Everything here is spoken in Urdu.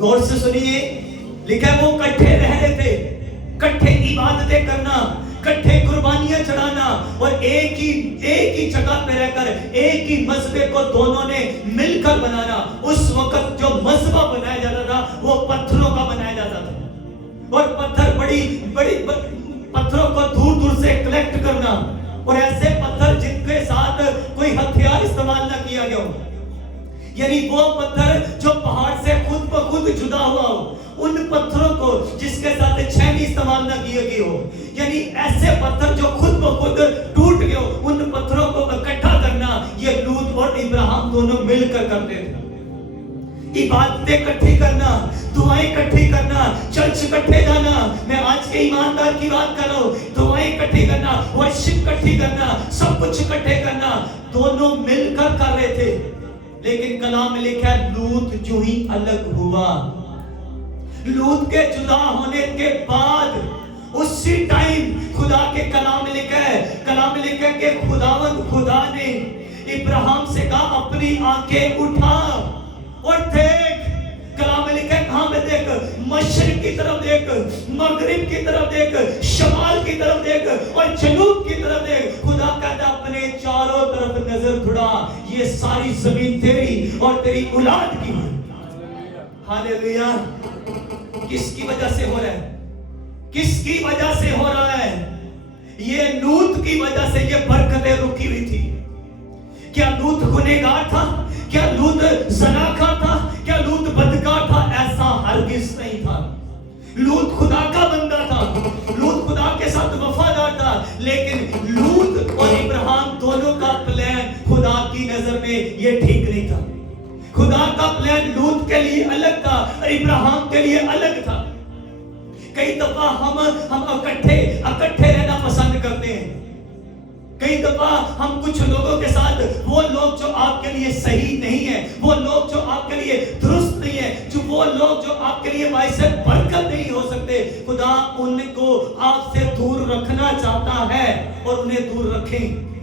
غور سے سنیے، لکھا ہے وہ کٹھے رہ رہے تھے، کٹھے عبادتیں کرنا، کٹھے قربانیاں چڑھانا، اور ایک ہی جگہ پہ رہ کر ایک ہی مذہب کو دونوں نے مل کر بنانا۔ اس وقت جو مذہب بنایا جاتا تھا وہ پتھروں کا بنایا جاتا تھا، اور پتھر بڑی پتھروں کو دور دور سے کلیکٹ کرنا، اور ایسے پتھر جن کے ساتھ کوئی ہتھیار استعمال نہ کیا گیا ہو، یعنی وہ پتھر جو پہاڑ سے خود بخود جدا ہوا ہو، ان پتھروں کو جس کے ساتھ چھینی استعمال نہ کی گئی ہو، یعنی ایسے پتھر جو خود بخود ٹوٹ گئے ہو، ان پتھروں کو اکٹھا کرنا یہ لوط اور ابراہیم دونوں مل کر کرتے تھے۔ عبادتیں اکٹھی کرنا، دعائیں اکٹھی کرنا، چرچ اکٹھے جانا، میں آج کے ایماندار کی بات کر رہا ہوں، دعائیں اکٹھی کرنا، ورشپ اکٹھی کرنا، سب کچھ اکٹھے کرنا، دونوں مل کر کر رہے تھے۔ لیکن کلام میں لکھا ہے لوط جو ہی الگ ہوا، لوط کے جدا ہونے کے بعد اسی ٹائم خدا کے کلام میں لکھا ہے کہ خدا نے ابراہیم سے کہا اپنی آنکھیں اٹھا اور دیکھ، کلام میں لکھا ہے کہاں میں دیکھ، مشرق کی طرف دیکھ، مغرب کی طرف دیکھ، شمال کی طرف دیکھ اور جنوب کی طرف دیکھ۔ خدا کہتا اپنے چاروں طرف نظر دھڑا، یہ ساری زمین تیری اور تیری اولاد کی ہے۔ ہاللیلویا۔ کس کی وجہ سے ہو رہا ہے؟ کس کی وجہ سے ہو رہا ہے؟ یہ لوط کی وجہ سے یہ برکتیں رکی ہوئی تھی۔ کیا لوط گنہگار تھا؟ کیا لوط زناخوار تھا؟ کیا لوط بدکار تھا؟ ایسا ہرگز نہیں تھا۔ لوط خدا کا بندہ تھا، لوط خدا کے ساتھ وفادار تھا، لیکن لوط اور ابراہیم دونوں کا پلان خدا کی نظر میں یہ ٹھیک نہیں تھا۔ خدا کا پلان لوط کے لیے الگ تھا، ابراہیم کے لیے الگ تھا۔ کئی دفعہ ہم اکٹھے رہنا پسند کرتے ہیں، کئی دفعہ ہم کچھ لوگوں کے ساتھ، وہ لوگ جو آپ کے لیے صحیح نہیں ہیں، وہ لوگ جو آپ کے لیے درست نہیں ہیں، جو وہ لوگ جو آپ کے لیے باعث برکت نہیں ہو سکتے، خدا ان کو آپ سے دور رکھنا چاہتا ہے اور انہیں دور رکھیں۔